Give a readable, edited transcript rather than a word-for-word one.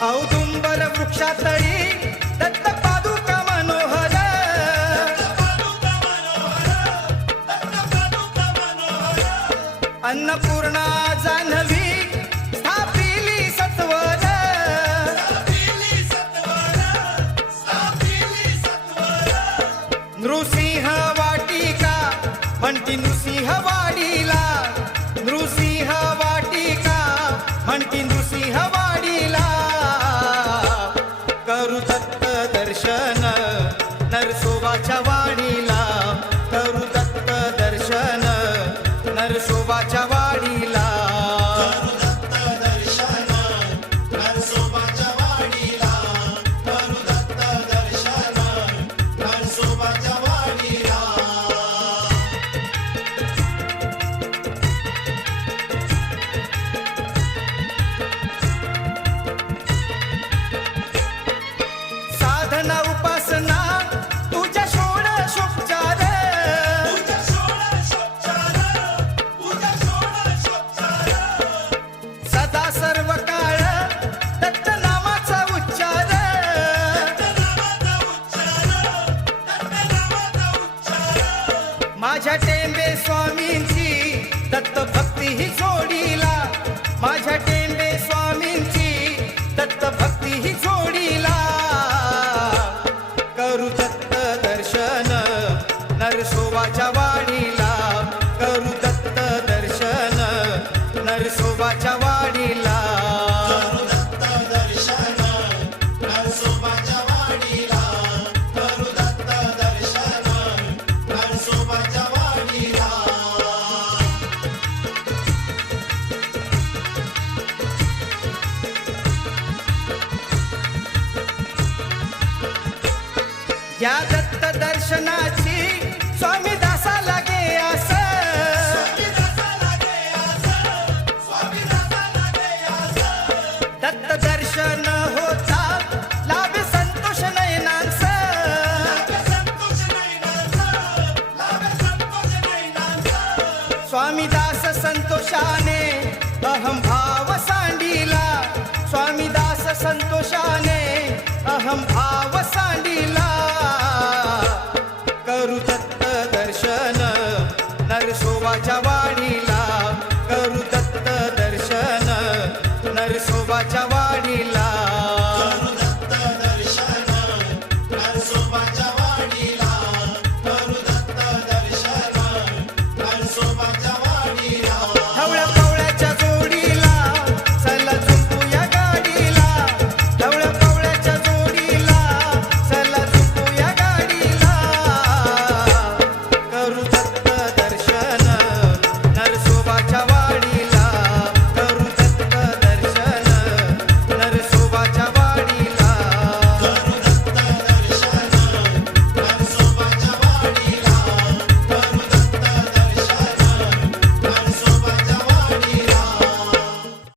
औदुंबर वृक्षातळी दत्त पादुका मनोहर अन्नपूर्णा जान्हवी स्थापिली सत्वर नृसिंह वाटिका म्हणती नृसिंह वाडीला नृसिंह वाटिका म्हणती नृसिंह वाडीला करू दत्त दर्शन नरसोबाच्या वाडीला करू दत्त दर्शन नरसोबाच्या वाडीला साधना उपासना तुझ्या षोडशोपचार सदा सर्व काळ दत्त नामाचा उच्चार माझ्या टेंबे स्वामींची दत्त भक्ती ही जोडीला माझ्या टेंबे स्वामींची दत्त भक्ती ही जोडीला करू दत्त दर्शन नरसोबाच्या वाडीला करू दत्त दर्शन नरसोबाच्या वाडीला या दत्त दर्शनाची स्वामी दासाला गे आस दत्त दर्शन होता लाभे संतोष नयनांस स्वामी दास संतोषाने अहम भाव सांडिला स्वामी दास संतोषाने अहम भाव सांडिला